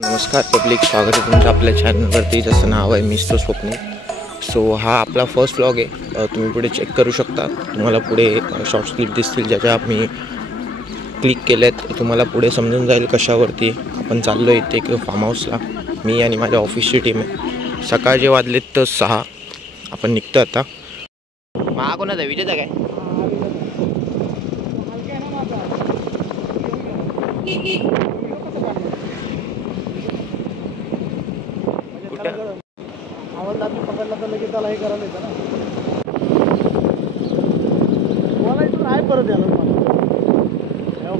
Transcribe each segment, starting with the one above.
नमस्कार पब्लिक, स्वागत आहे तुमचं आपल्या चॅनलवरती, ज्याचं नाव आहे मिस्टर स्वप्ने. सो हा आपला फर्स्ट व्लॉग आहे. तुम्ही पुढे चेक करू शकता. तुम्हाला पुढे शॉर्ट क्लिप दिसतील ज्याच्या मी क्लिक केल्यात. तुम्हाला पुढे समजून जाईल कशावरती आपण चाललो आहे. इथे एक फार्म हाऊसला मी आणि माझ्या ऑफिसची टीम आहे. सकाळचे वाजलेत तर 6. आपण निघतो आता. हा कोणाचा विजेता काय? आवडला मी पकडला तर लगेच त्याला हे करायला येतं ना. बोलायचं आहे परत याला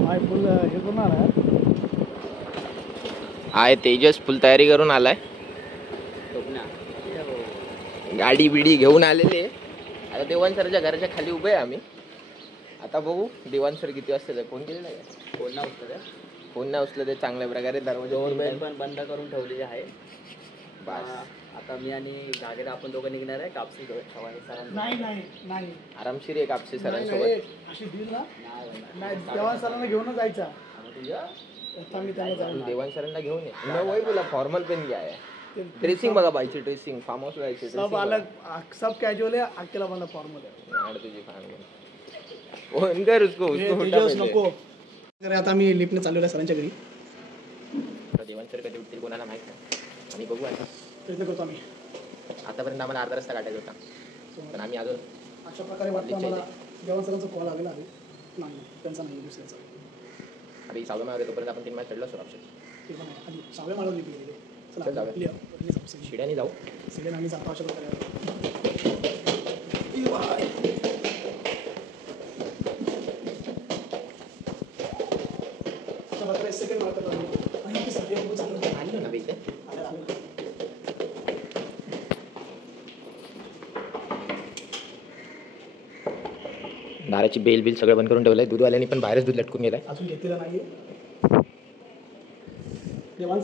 भाई फुल हे करणार आहे. तेजस फुल तयारी करून आलाय. गाडी बिडी घेऊन आलेले. आता देवान सरच्या घराच्या खाली उभे आहे आम्ही. आता बघू देवान सर किती वाजता फोन केलेला आहे. फोन नाही उचलत. ते चांगल्या प्रकारे दरवाजा पण बंद करून ठेवलेली आहे. आता मी आणि घागेरा आपण दोघं निघणार आहे. कापसी नाही आरामशीर आहे. कापसे सरांसोबत अशी डील ना नाही. देवान सरांना घेऊनच जायचा. देवान सरांना घेऊन ये. वही बोला फॉर्मल पेन घ्या आहे. ड्रेसिंग बघा बाईची. ड्रेसिंग फार्म हाऊस जायची. सब अलग सब कैजुअल है. अकेला बंदा फॉर्मल है. तुझी फोन कर उसको नको. आता मी लिफ्टने चाललो आहे सरांच्या घरी. देवान सर कधी उठतील कोणाला माहित नाही. आणि बघू आता प्रयत्न करतो आम्ही. आतापर्यंत आम्हाला अर्धा रस्ता काढायचा होता, पण आम्ही अजून अशा प्रकारे वाटतं आम्हाला देवान सरांचा कॉल आलेला आहे. नाही त्यांचा नाही, दुसऱ्याचा. अरे 6व्या माळ्यावर तोपर्यंत आपण 3 माळ चढलो असतो. ऑप्शन ते पण आहे. आधी 6व्या माळ्यावर लिफ्ट गेलेले. चला जाऊया. शिड्याने जाऊ. शिड्याने आम्ही जातो अशा प्रकारे. सेकंड मार्क आणि सगळे खूप चांगलं आलो ना इथे. दाराची बेल बिल सगळं बंद करून ठेवलंय. दूधवाल्याने पण बाहेरच दूध लटकून गेलाय. अजून घेतलेला नाहीये. देवान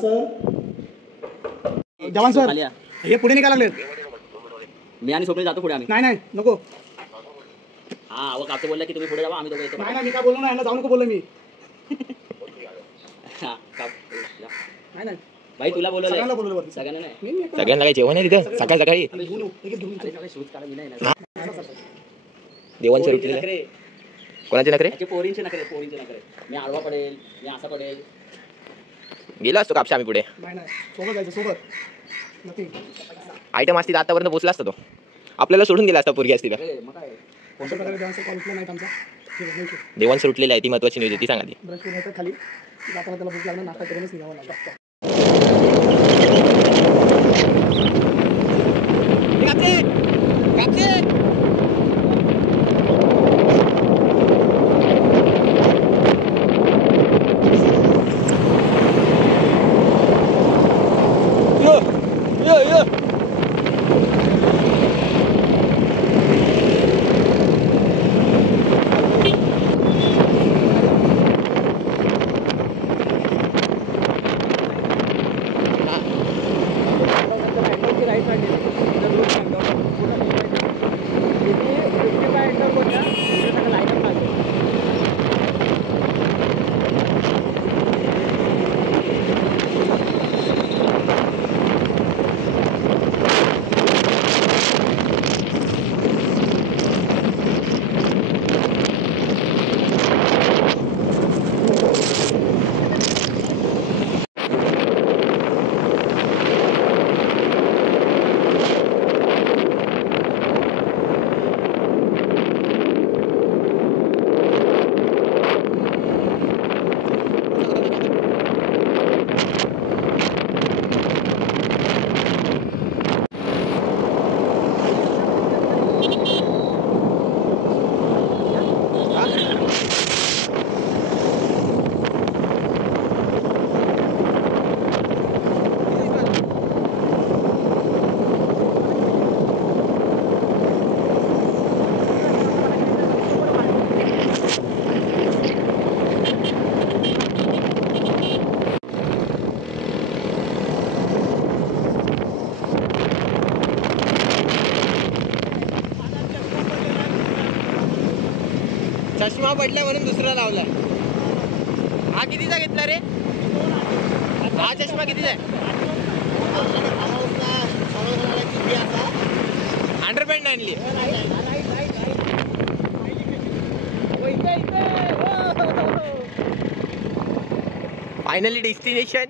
सर हे पुढे निघायला लागलेत. मी आणि स्वप्ने जातो पुढे. आम्ही नाही नको. हा व कापसे बोलला की तुम्ही पुढे जावा, आम्ही दोघं येतो. नाही मी काय बोललो नाही. जाऊ नको बोललो मी. नाही भाई तुला बोलवलं सगळ्यांना बोलवलं वरती. सगळ्यांना नाही. सगळ्यांना काही जेवण आहे तिथे सकाळी. शूज काढा. मी नाही देवांचे रुटले. कोणाचे नखरे? पोरींचे नखरे. मी आडवा पडेल, मी असा पडेल. गेलो असतो कापशा आम्ही पुढे. नाही सोबत जायचं. सोबत नक्की आयटम असती तर आतापर्यंत पोहोचला असता. तो आपल्याला सोडून गेला असता. पोरगी असती. मग काय कोणत्या प्रकारे देवांचा कॉल उचलला नाही आमचा. देवांचं रुटलेली आहे. ती महत्वाची न्यूज आहे. ती सांगा. ती ब्रश करून यायचं खाली जाताना त्याला भूक लागणार. नाश्ता करूनच निघावं लागतं. चष्मा पडला म्हणून दुसरा लावला. हा कितीचा घेतला रे? हा चष्मा कितीचा आहे? अंडरपॅन्ट आणली. Finally destination.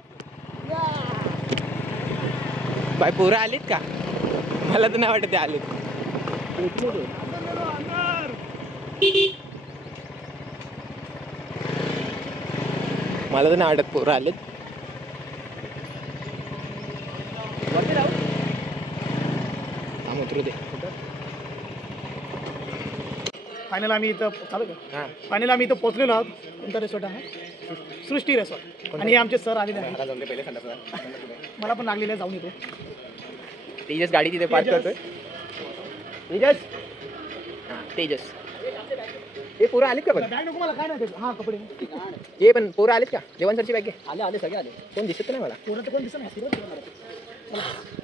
बाय पोरं आलीत का? मला तर नाही वाटत ते आलेत. मला तर नाही वाटत पोरं आलेत. उतरू दे. फायनल आम्ही इथं चालू का? हां फायनल आम्ही इथं पोहोचलेलो आहोत. कोणता रिसॉर्ट आहे? सृष्टी रिसॉर्ट. आणि हे आमचे सर आलेले आहेत. मला पण लागलेलं आहे, जाऊन येतो. तेजस गाडी तिथे पार्क करतोय. तेजस. हां तेजस. हे पोरं आलेत का? पण बॅग नको मला, काय नाही. हां कपडे. हे पण पोरं आलेत का? जेवण सरची बॅग घे. आले आले सगळे आले. कोण दिसत नाही मला. कोण तर कोण दिसत नाही.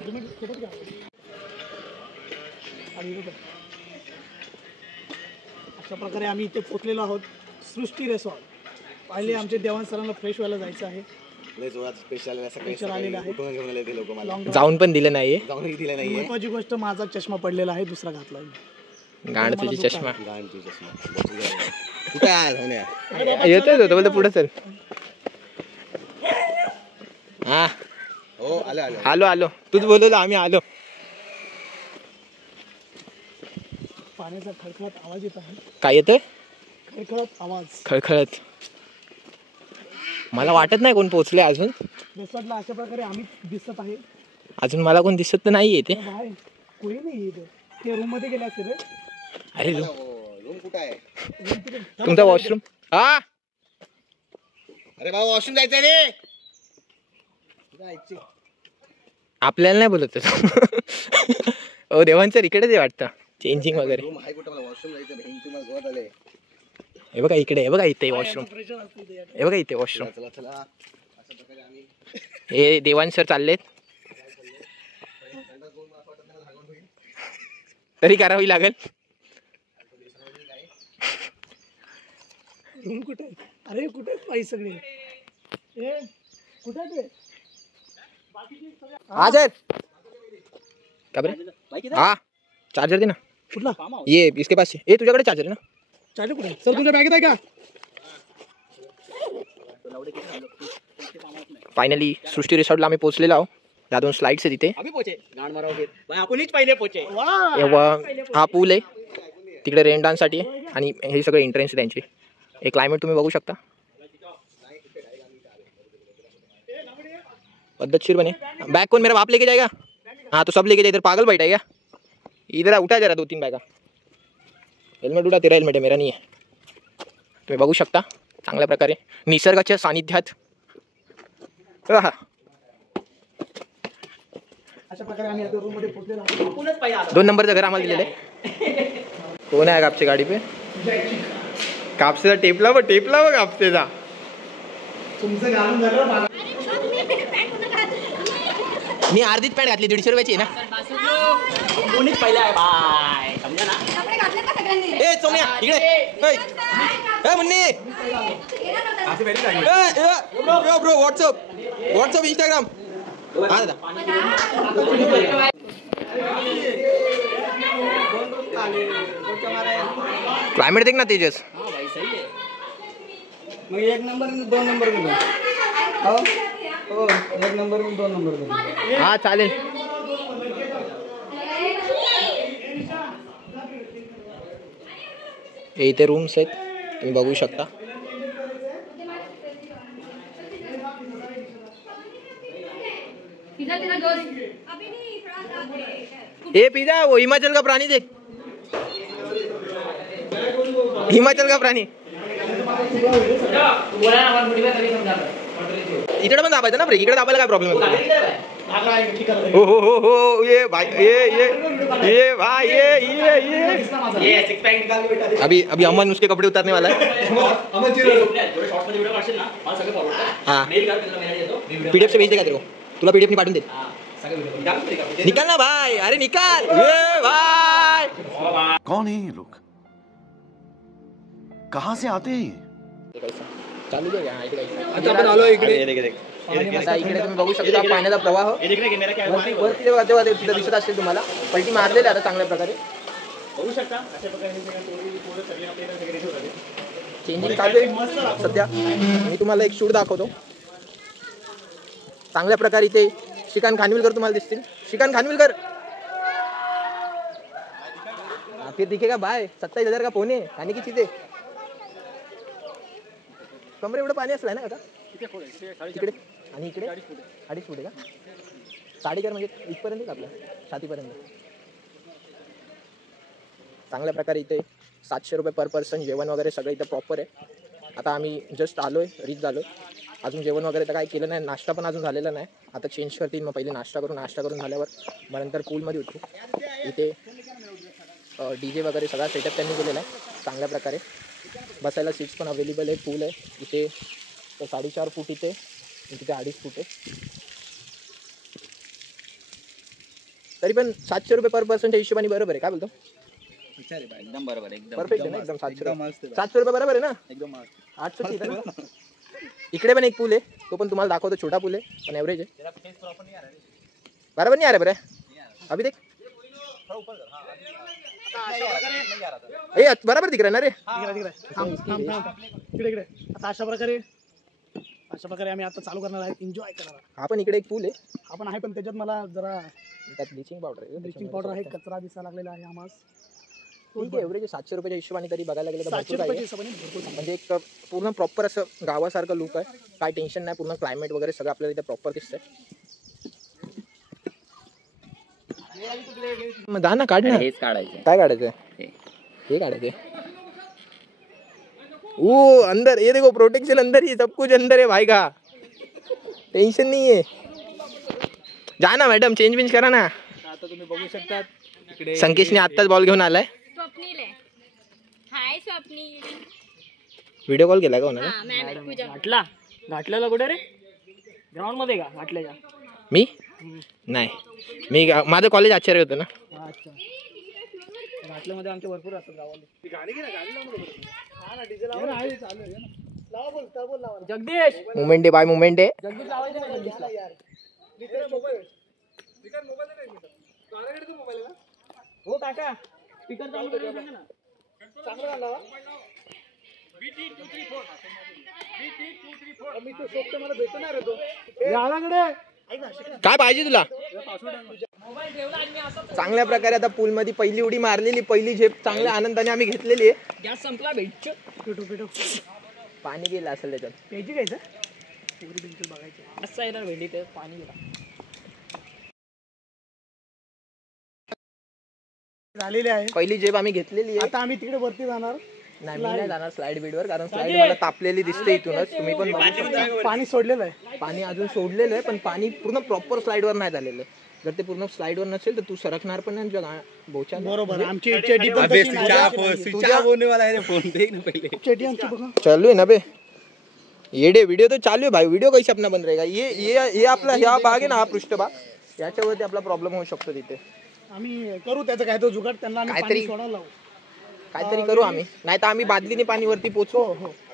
तुम्ही सोबत घ्या. अशा प्रकारे आम्ही इथे पोहोचलेलो आहोत. सृष्टी रिसॉर्ट. पहिले आमचे देवान सरांना फ्रेश व्हायला जायचं आहे. स्पेशल आलेलं आहे. जाऊन पण दिलं नाहीये. महत्वाची गोष्ट, माझा चष्मा पडलेला आहे, दुसरा घातला. गाण तुझी चष्मा येतोय तो बोलतो पुढे चल. हा आलो आलो. तूच बोलवलं, आम्ही आलो. पाण्याचा खळखळात आवाज येत आहे. काय येतोय? खळखळात आवाज. खळखळत. मला वाटत नाही कोण पोहोचले अजून. रिसॉर्टला अशा प्रकारे आम्ही दिसत आहे. अजून मला कोण दिसत तर नाहीये ते. बाहेर कोणी नाही इथे. ते रूम मध्ये गेले असते रे. अरे रूम कुठं आहे? तुमचा वॉशरूम. हा अरे बाबा वॉशरूम जायचं रे. आपल्याला नाही बोलत. हो देवान सर इकडेच आहे वाटतं. चेंजिंग वगैरे. हे बघा इकडे. हे बघा इथे वॉशरूम. हे बघा इथे वॉशरूम. हे देवान सर चाललेत. तरी करावी लागेल. रूम कुठे? अरे कुठे पाहिजे सगळे? ए कुठे ते? हा सर का बरे? हाँ चार्जर दे ना. कुठला? ये इसके पास है. ए तुझ्याकडे चार्जर आहे ना? चार्जर कुठे? सर तुझ्या बॅगेत आहे का? फायनली सृष्टी रिसॉर्टला आम्ही पोहोचलेलो आहोत. या 2 स्लाइड्स आहे तिथे. आपणच पहिले पोचे. हा पूल आहे तिकडे रेन डान्स साठी. आणि हे सगळे एंट्रन्स त्यांचे. हे क्लायमेट तुम्ही बघू शकता. पद्धतशीर बने. बैग कौन मेरा बाप लेके जाएगा? हाँ तो सब लेके जाए. इधर पागल बैठा है क्या? इधर उठा जरा 2-3 बैगा. हेल्मेट उठा. तेरा हेल्मेट आहे, मेरा नाही आहे. तुम्ही बघू शकता चांगल्या प्रकारे निसर्गाच्या सानिध्यात. अशा प्रकारे आम्ही आता रूम मध्ये पोहोचलेलो आहोत. 2 नंबरचं घर आम्हाला दिलेलं आहे. कोण आहे कापसे गाडी पे? कापसेचा टेपला बघ. टेपला बघ कापसेचा. तुमचं घालून झालं. मी अर्धीच पॅन्ट घातली. 150 रुपयाची आहे ना. कोणीच पहिला आहे बाय. समजा ना. ए सोन्या इकडे. ए मुन्नी. Bro WhatsApp Instagram. हा दादा. क्लायमेट देख ना तेजस. मग 1 नंबर 2 नंबर. हो 1 नंबर 2 नंबर. हा चालेल. हे इथे रूम्स आहेत तुम्ही बघू शकता. ए पिझ्झा वो हिमाचल का प्राणी देख. हिमाचल का प्राणी. इकडे पण दाबायचं ना ब्रेक. इकडे दाबायला काय प्रॉब्लेम आहे? हो ये भाई ये भाई ये अभी अमन उसके कपड़े उतारने वाला है. हाँ पीडीएफ से भेज देगा तेरे को. तुला पीडीएफ नहीं पाठवून दे. निकाल ना भाई. अरे निकाल. ये भाई कौन है ये लोग? कहाँ से आते हैं? चालू दे. आता आपण आलो इकडे. आता इकडे तुम्ही बघू शकता पाण्याचा प्रवाह वरती वरती तेव्हा तिथं दिसत असेल तुम्हाला. पलटी मारलेली आता चांगल्या प्रकारे बघू शकता अशा प्रकारे सगळे आपल्याला सगळे चेंजिंग चालू आहे सध्या. मी तुम्हाला एक शूट दाखवतो. चांगल्या प्रकारे इथे श्रीकांत खानविलकर तुम्हाला दिसतील. श्रीकांत खानविलकर फिर दिखेगा बाय 27,000 का फोन आहे आणि किती ते कमरे एवढं पाणी असलं ना आता तिकडे आणि इकडे 2.5 फूट आहे का 4.5 म्हणजे इथपर्यंत का आपल्या छातीपर्यंत. चांगल्या प्रकारे इथे 700 रुपये पर पर्सन जेवण वगैरे सगळं इथं प्रॉपर आहे. आता आम्ही जस्ट आलोय रीच झालो. अजून जेवण वगैरे तर काही केलं नाही. नाश्ता पण अजून झालेला नाही. आता चेंज करतील मग पहिले नाश्ता करून झाल्यावर मग नंतर पूलमध्ये उतरू. इथे DJ वगैरे सगळा सेटअप त्यांनी केलेला आहे चांगल्या प्रकारे. बसायला सीट्स पण अवेलेबल आहे. पूल आहे इथे 4.5 फूट इथे तिथे 2.5 फूट आहे. तरी पण 700 रुपये पर पर्सनच्या हिशोबाने बरोबर आहे. काय बोलतो एकदम बरोबर एकदम परफेक्ट आहे ना एकदम. 700 रुपये बरोबर आहे ना. 800 ठीक आहे ना. इकडे पण एक पूल आहे तो पण तुम्हाला दाखवतो. छोटा पूल आहे पण ॲव्हरेज आहे. बरोबर नाही आ रहा बरं अभी देख ए बराबर दिख रहा ना रे. इकडे आता अशा प्रकारे आम्ही आता चालू करणार आहे. एन्जॉय करणार. हा पण इकडे एक पूल आहे. आपण आहे पण त्याच्यात मला जरा त्यात ब्लिचिंग पावडर आहे. कचरा दिसायला लागलेला आहे आम्हाला. ठीक आहे एव्हरेज 700 रुपयाच्या हिशोबाने तरी बघायला गेलं तर 700 भरपूर आहे. रुपयाच्या हिशोबाने भरपूर चांगलं. म्हणजे एक पूर्ण प्रॉपर असं गावासारखं लुक आहे. काय टेन्शन नाही. पूर्ण क्लायमेट वगैरे सगळं आपल्याला इथे प्रॉपर दिसतंय. मग जा ना काढ ना. हेच काढायचं. काय काढायचं हे काढायचं. ओ अंदर ये देखो प्रोटेक्शन अंदर ही सब कुछ अंदर है भाई का. टेंशन नहीं है. जा ना मॅडम चेंज करा ना. आता तुम्ही बघू शकता इकडे संकेशने आत्ताच बॉल घेऊन आलाय. स्वप्नील आहे. हाय स्वप्नील. व्हिडिओ कॉल केला का होणार हा मॅम पूजा. घाटल्याला कुठे रे ग्राउंड मध्ये का घाटल्याच्या. मी नाही माझं कॉलेज आचार्य होतं ना. अच्छा घाटल्यामध्ये आमचे भरपूर असतात गावाला. गाडी घे ना गाडी लावून डीजे लावा आहे चालू आहे ना. लावा बोल लावा जगदीश. मुमेंट आहे बाय मुमेंट आहे. जगदीश लावायचं नाही जगदीशला यार. मोबाईल तू मोबाईल ना हो काका स्पीकर चालू करून सांगा ना. चांगला झाला मी तो शोधतो मला भेटणार आहे तो यालाकडे. काय पाहिजे तुला. चांगल्या प्रकारे आता पूल मध्ये पहिली उडी मारलेली. पहिली झेप चांगल्या आनंदाने आम्ही घेतलेली आहे. गॅस संपला भेटतो पेटो पाणी गेलं असेल त्याच्यात. प्यायची घ्यायचं पुरी बिलकुल बघायचं असं येणार भेंडी ते पाणी झालेले आहे. पहिली झेप आम्ही घेतलेली आहे. आता आम्ही तिकडे वरती जाणार. नाही मी नाही जाणार स्लाइड बीडवर कारण स्लाइड मला तापलेली दिसते इथूनच. तुम्ही पण बघू शकता. पाणी सोडलेलं आहे. पाणी अजून सोडलेलं आहे पण पाणी पूर्ण प्रॉपर स्लाइडवर नाही झालेलं. जर ते पूर्ण स्लाइडवर नसेल तर तू सरकणार पण नाही. बोचा बरोबर आमची चेटी पण तशी नाही. चेटी आमची बघा चालू आहे ना बे. येडे व्हिडिओ तर चालू आहे भाई. व्हिडिओ कैसे अपना बंद रहेगा. ये आपला ह्या भाग आहे ना हा पृष्ठभाग याच्यावरती आपला प्रॉब्लेम होऊ शकतो. तिथे आम्ही करू त्याचं काय तो जुगाड. त्यांना आम्ही काहीतरी- पाणी सोडायला लावू. काहीतरी करू आम्ही. नाही तर आम्ही बादलीने पाणी वरती पोचू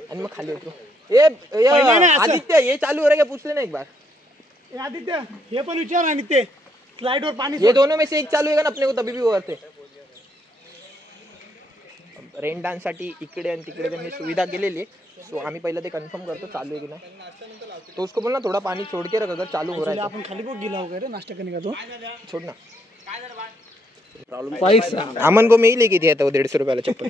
आणि मग खाली उतरू. पहिलं नाही असं. आदित्य ये चालू हो रहा है पूछ लेना एक बार. ए आदित्य हे पण विचार आणि ते स्लाइड वर पाणी ये दोनों में से एक चालू है ना अपने को तभी भी वो करते. रेन डान्स साठी इकडे आणि तिकडे त्यांनी सुविधा केलेली आहे. सो आम्ही पहिलं ते कन्फर्म करतो चालू आहे की नाही. तो उसको बोलना थोड़ा पानी छोड़ के रख अगर चालू हो रहा है आपण खाली बघ गेला वगैरे नाश्ता करने का तो तो छोड़ ना. पैसा अमन को मैं ही लेके दिया था वो 150 रुपये वाला चप्पल.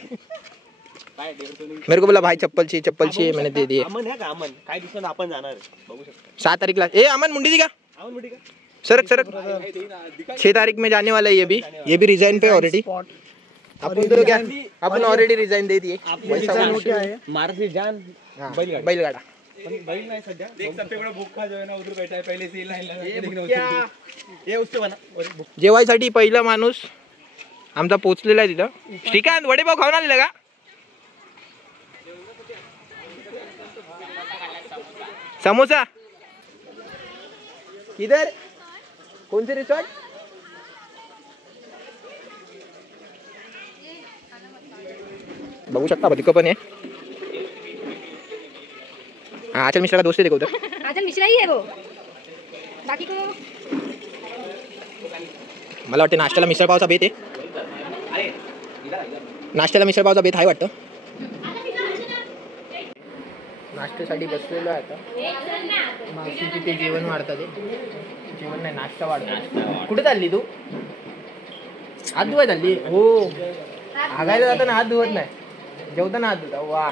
मेरे को बोला भाई चप्पल चाहिए मैंने दे दिए. अमन है का अमन काय दिवसांनी आपण जाणार आहे बघू शकतो. 7 तारीख ए अमन मुंडी दी का अमन मुंडी का सरक 6 तारीख में जाने वाला है. ये भी रिजाइन पे ऑलरेडी. अपन तो क्या अपन ऑलरेडी रिजाइन दे दिए. मारुती जान बैलगाडा बैल नाही सध्या देख सबसे बड़ा भूखा जो है ना उधर बैठा है पहले से लाइन लगा. ये उससे बना जेवायसाठी पहिला माणूस आमचा पोचलेला आहे तिथं. श्रीकांत वडेपाव खाऊन आलेला का. समोसा किधर कौन से रिसॉर्ट. बघू शकता तिकडं पण आहे. हा आचल मिश्राला दोस्त आहे उधर. काजल मिश्रा ही है वो, बाकी को मला वाटतं नाश्त्याला मिसळपावचा बेत आहे. नाश्त्याला मिसळपावचा बेत आहे वाटतं. नाश्त्यासाठी बसलेलो आहे आता. मावशी तिथे जेवण वाढतात. जेवण नाही, नाश्ता वाढतात. कुठे चालली तू? हात धुवाय चालली? हो, हागायला जाताना हात धुवत नाही, जेवताना हात धुता. वा,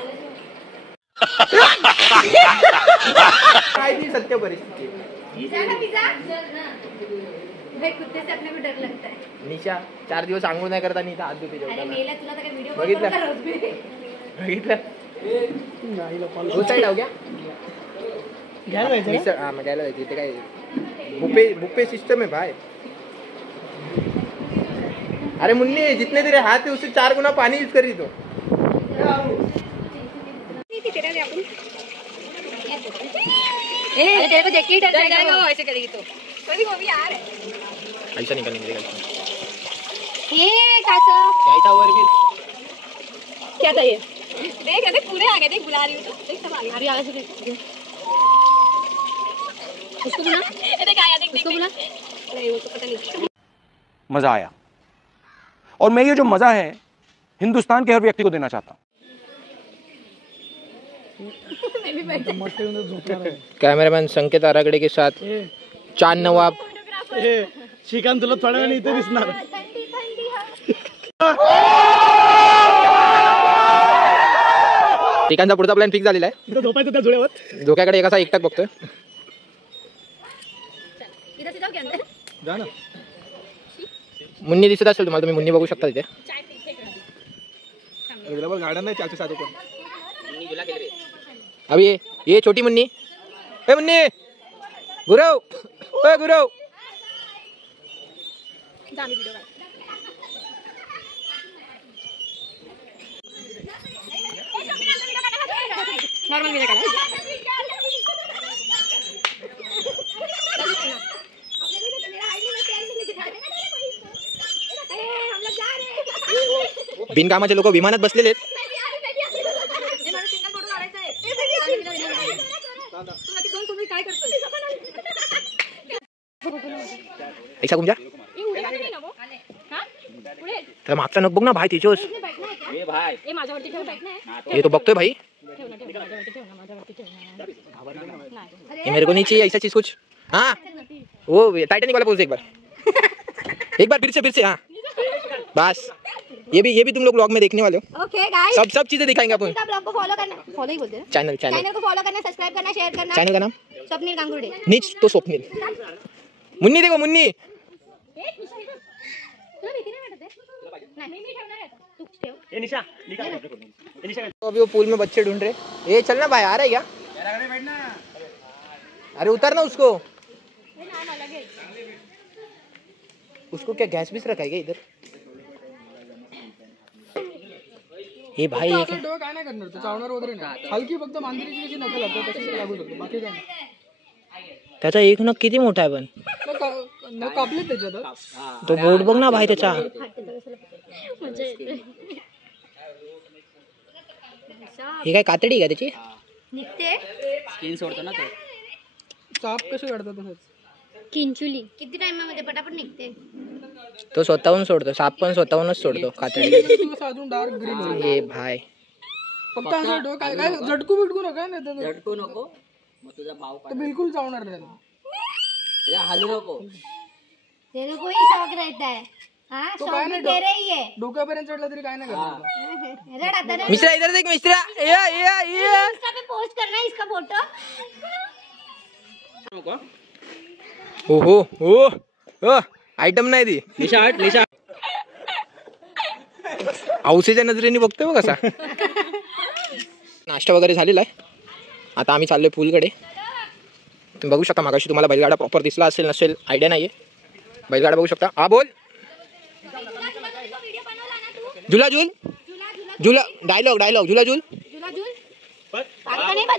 काय ती सत्य परिस्थिती. कुत्ते से अपने को डर लगता है. निशा 4 दिवस आंघोळ नाही करता आणि हात धुते अरे जेवताना. मेला तुला तर काय व्हिडिओ बघितलं? बघितलं? उसाई लाव घ्या. घ्यायला जायचं का? मिसळ, मग घ्यायला जायचं. इथे काय बुफे सिस्टम है भाई. अरे मुन्नी, जितने तेरे हाथ है उससे 4 गुना पानी यूज कर रही तो. तेरे को देख के ही डर जाएगा वो, ऐसे करेगी तो. कभी वो भी यार ऐसा निकल नहीं ये कासा यायचा वर भी. क्या था ये? देख ऐसे पूरे आ गए, देख बुला रही हूँ तो देख सब आ गए. अभी आगे से देख उसको बुला. देख आया, देख उसको बुला. नहीं वो तो पता नहीं. मजा आया और मैं ये जो मजा है हिंदुस्तान के हर व्यक्ति को देना चाहता हूँ. कैमरामैन संकेत आरागडे के साथ चांद नवाब. श्रीकांत तुला थोड्या वेळाने इथे दिसणार. ठिकाणचा पुढचा प्लॅन फिक्स झालेला आहे. इथं झोपायचं त्या जुळ्यावर. धोक्याकडे एकाचा एकटाक बघतोय. इधर से जाओ क्या अंदर. जा ना. मुन्नी दिसत असेल तुम्हाला, तुम्ही मुन्नी बघू शकता तिथे. गार्डन नाही 4 साधू पण. अभी ये छोटी मुन्नी. ए मुन्नी, गुरव, ओ गुरव. जामी वीडियो काढ. नॉर्मल वीडियो काढ. बिनकामाचे लोक विमानात बसलेले आहेत. ऐसा कुंजा तर मागचा नक बघ ना भाई तिचोस. ये तो बघतोय भाई. ये मेरे को नहीं चाहिए ऐसा चीज कुछ. हाँ वो टाइटैनिक वाला पोज एक बार फिर से हाँ बस. ये भी तुम लोग ब्लॉग में देखने वाले हो. ओके गाइस, सब चीजें दिखाएंगे अपन. ब्लॉग को फॉलो करना, फॉलो ही बोलते हैं. चैनल को फॉलो करना, सब्सक्राइब करना, शेयर करना. चैनल का नाम स्वप्निल गांगुर्डे. नीच तो स्वप्निल. मुन्नी देखो मुन्नी. तो अभी वो पूल में बच्चे ढूंढ रहे. ये चलना भाई, आ रहा है क्या? अरे उतर ना उसको. उसको क्या गैस बीस रखा है क्या इधर? हे भाई काय नाही करणार, चावणार वगैरे नाही. हलकी फक्त मांजरीची कशी नकल लागते तशी लागू शकतो, बाकी काय नाही. त्याचा एक नख किती मोठा आहे पण. नख कापले त्याच्यात. तो बोर्ड बघ ना भाई त्याचा. हे काय कातडी का त्याची? निघते स्किन सोडतो ना तो. साप कसे काढतात तसंच. किंचुली किती टाइममध्ये पटापट निघते. तो स्वतःहून सोडतो, साप पण स्वतःहूनच सोडतो कातडी. अजून डार्क ग्रीन. हे भाई फक्त असं डोकं काय काय झटकू बिटकू नका ना. झटकू नको, मग तुझा भाव तर बिलकुल चावणार नाही. हलू नको. तेरे को ही शौक रहता है. हाँ तो शौक काय भी नाही तेरे ही है. डोक्यापर्यंत चढला तरी काय नाही करणार. रड आता रड. मिश्रा इधर देख मिश्रा. ये इंस्टा पे पोस्ट करना है इसका फोटो. ओहो ओ आयटम नाही ती. निशा औषधच्या नजरेने बघतोय बघ कसा. नाश्ता वगैरे झालेला आहे. आता आम्ही चाललोय पूलकडे. तुम्ही बघू शकता, मागाशी तुम्हाला बैलगाडा प्रॉपर दिसला असेल नसेल आयडिया नाहीये. बैलगाडा बघू शकता. हा बोल. झुला झूल झूला डायलॉग झूला झूल.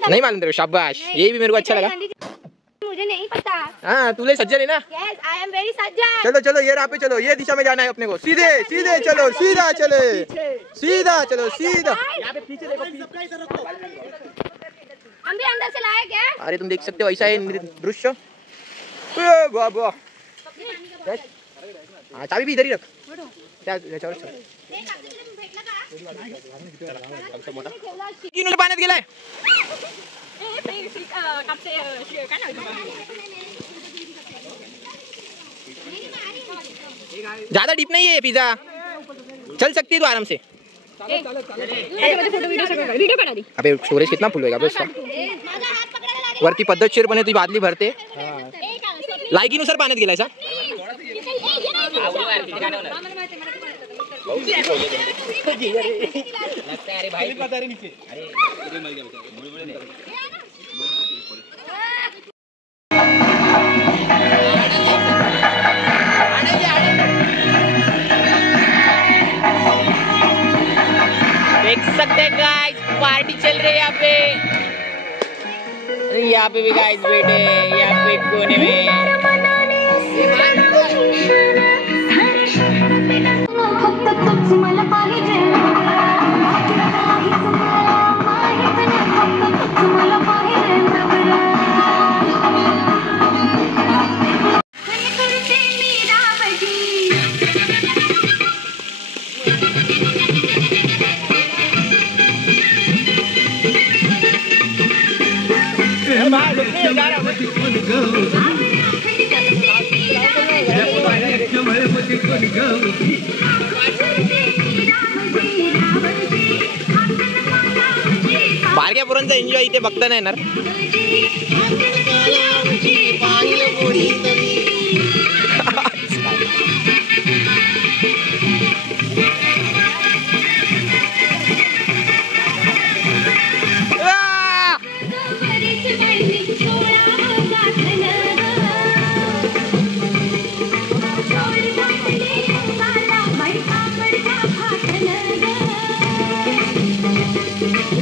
नहीं मालूम तेरे को. शाबाश, ये भी मेरे को अच्छा लगा. मुझे नहीं पता. हाँ तुले सज्जन है ना. यस आई एम वेरी सज्जन. चलो चलो ये राह पे चलो, ये दिशा में जाना है अपने को. सीधे सीधे चलो, सीधा चले, सीधा चलो, सीधा. हम भी अंदर से लाए क्या? अरे तुम देख सकते हो ऐसा है दृश्य। ए बाबा, हाँ चाबी भी इधर ही रख, याच्यावर ठेव। किती पाण्यात गेलाय? ज्यादा डीप नहीं है पिज्जा, चल सकती है तू आराम से। वीडियो बना दी। अबे स्टोरेज कितना फुल होएगा उसका? वरती पद्धतशीरपणे ती बादली भरते, लायकीनुसार पाण्यात गेलाय सा। देख सकते हैं गाइस, पार्टी चल रही है यहाँ पे। यहाँ पे भी गाइस बैठे, यहाँ पे कोने में। बारक्या पोरांचा एन्जॉय इथे बघता नाही येणार।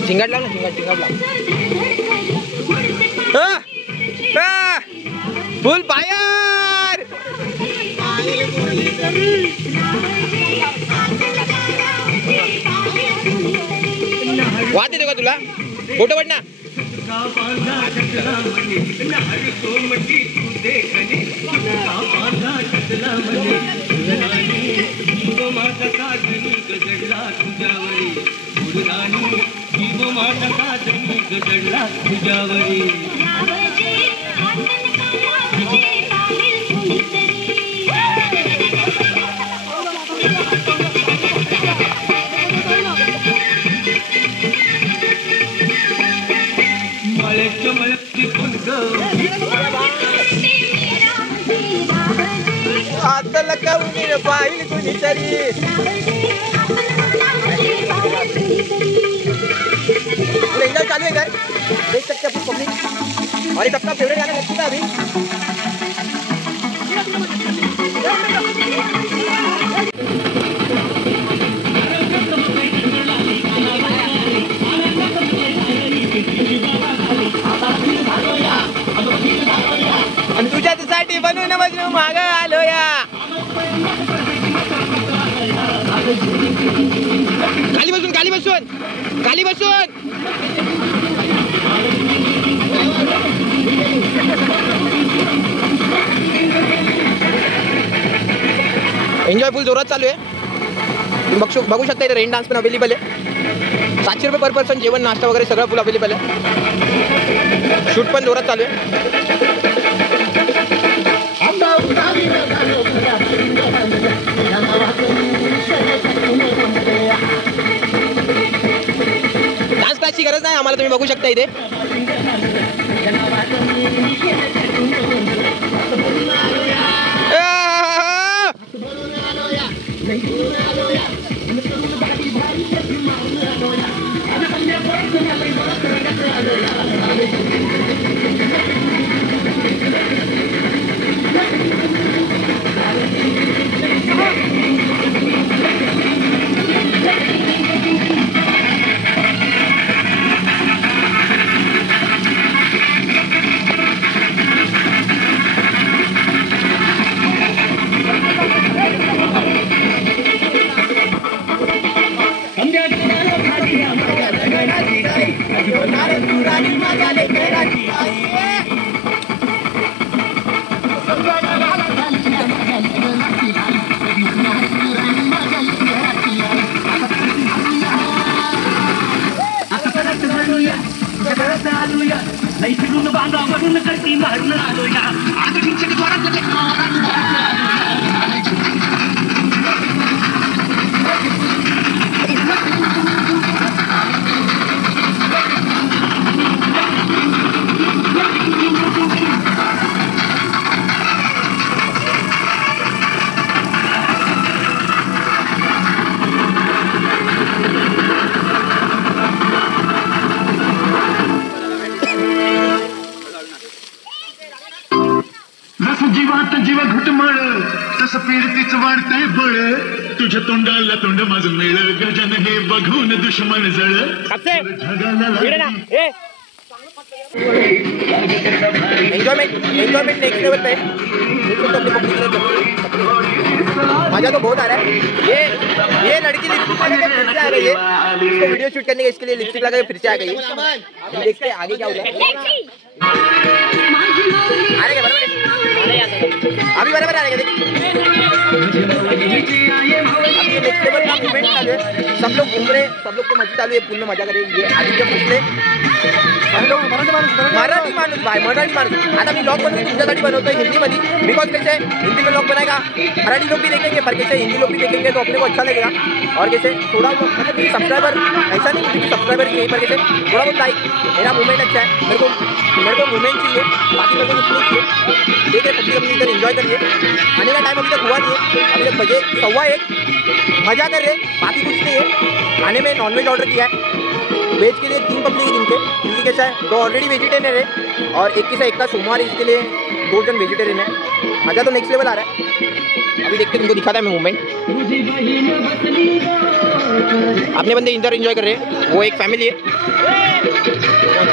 चिंगाट लाव ना, चिंगाट लाव। फुल फायर। वाद येतो का तुला? फोटो काढ ना। आता लगावून पाहिल कोणीतरी। एंजॉय चालू है घर, देख सकते हैं पब्लिक। और ये सबका फेवरेट गाना लग चुका है अभी। तुझ्यासाठी बनवून बजून माग आलो या। खाली बसून, खाली बसून, खाली बसून। एन्जॉय फुल जोरात चालू आहे। तुम्ही बघू शकता इथे रेन डान्स पण अवेलेबल आहे। 700 रुपये पर पर्सन, जेवण नाश्ता वगैरे सगळं फुल अवेलेबल आहे। शूट पण जोरात चालू आहे। डान्स क्लासची गरज नाही आम्हाला, तुम्ही बघू शकता इथे। जीवात जीव घुटमळ तसं पीडतीच वाढतंय बळ तुझ्या तोंडाला तोंड माझं मिळ गजन हे बघून दुश्मन जळ एंजॉयमेंट नेक्स्ट लेवल पे मजा तो बहुत आ रहा है। ये लड़की लिपस्टिक लगा के फिर से आ गई है, इसको वीडियो शूट करने के इसके लिए लिपस्टिक लगा के फिर से आ गई है। देखते हैं आगे क्या होता है। आ रहे बराबर अभी बराबर आ रहे देख। अभी नेक्स्ट लेवल का मूवमेंट चालू है, सब लोग घूम रहे, सब लोग को मजा चालू है, पूर्ण मजा करेंगे। आधी जब पुसले मराठी माणूस भाई, मराठी माणूस। आता मी ब्लॉग बनवून तुमच्यासाठी बनवतोय हिंदीमध्ये, बिकॉज कैसे हिंदी में ब्लॉग बनाएगा मराठी लोग भी देखेंगे, पर कैसे हिंदी लोग भी देखेंगे तो अपने को अच्छा लगेगा। और कैसे थोड़ा मतलब कि सब्सक्राइबर ऐसा नहीं कि सब्सक्राइबर ही नहीं, पर कैसे थोड़ा बहुत लाइक, मेरा मूवमेंट अच्छा है, मेरे को मूवमेंट चाहिए, बाकी मेरे को कुछ नहीं चाहिए। देख रहे पब्लिक अपनी इधर एंजॉय करिए। आने का टाइम अभी तक हुआ नहीं है, अभी तक बजे 1:15 मजा कर रहे, बाकी कुछ नहीं है। खाने में नॉनवेज ऑर्डर किया है, वेज के लिए 3 पब्लिक है जिनके, क्योंकि कैसा है 2 ऑलरेडी वेजिटेरियन है और एक के साथ एक का सोमवार, इसके लिए 2 जन वेजिटेरियन है। मज़ा तो नेक्स्ट लेवल आ रहा है। अभी देखते तुमको दिखाता है मैं मूवमेंट। अपने बंदे इधर एंजॉय कर रहे हैं, वो एक फैमिली है,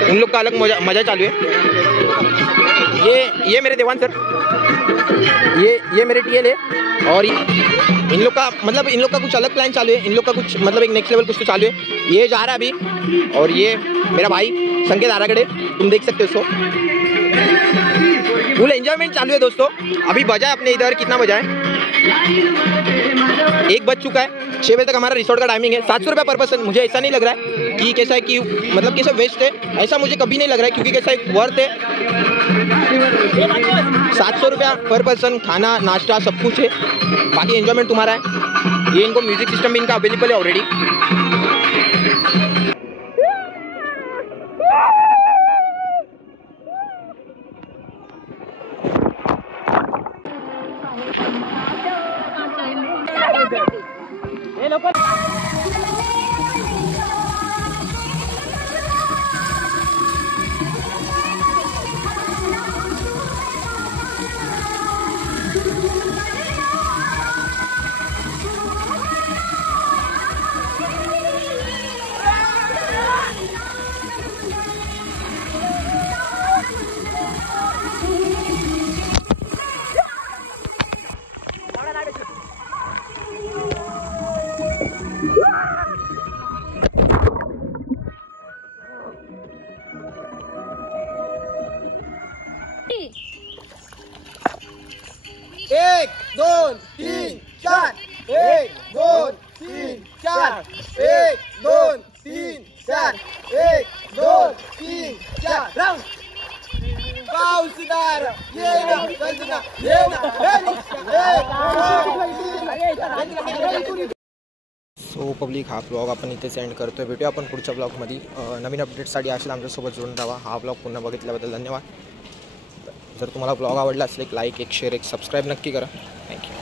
उन लोग का अलग मज़ा चालू है। ये मेरे देवान सर, ये मेरे टीएल है और इन लोग का मतलब इन लोग का कुछ अलग प्लान चालू है, इन लोग का कुछ मतलब एक नेक्स्ट लेवल कुछ तो चालू है। ये जा रहा है अभी और ये मेरा भाई संकेत आरागड़े, तुम देख सकते हो उसको। फुल एंजॉयमेंट चालू है दोस्तों। अभी बजा है अपने इधर, कितना बजा है, 1 बज चुका है। 6 बजे तक हमारा रिसोर्ट का टाइमिंग है। 700 रुपये पर पर्सन। मुझे ऐसा नहीं लग रहा है कि कैसा है कि मतलब कैसा वेस्ट है, ऐसा मुझे कभी नहीं लग रहा है, क्योंकि कैसा है वर्थ है। 700 रुपया पर पर्सन, खाना नाश्ता सब कुछ है, बाकी एंजॉयमेंट तुम्हारा है। ये इनको म्यूजिक सिस्टम भी इनका अवेलेबल है ऑलरेडी। एक दोन तीन चार, 1 2 3 4, 1 2 3 4, 1 2 3 4 राउंड। पाऊसदार ये ना गंजना ये ना सो पब्लिक, हा ब्लॉग आपण इथे सेंड करतोय। भेटूया आपण पुढच्या ब्लॉगमध्ये नवीन अपडेट्ससाठी असेल आमच्यासोबत जोडून राहा। हा ब्लॉग पुन्हा बघितल्याबद्दल धन्यवाद। जर तुम्हाला ब्लॉग आवडला असेल, एक लाईक, एक शेअर, एक सबस्क्राईब नक्की करा। थँक्यू।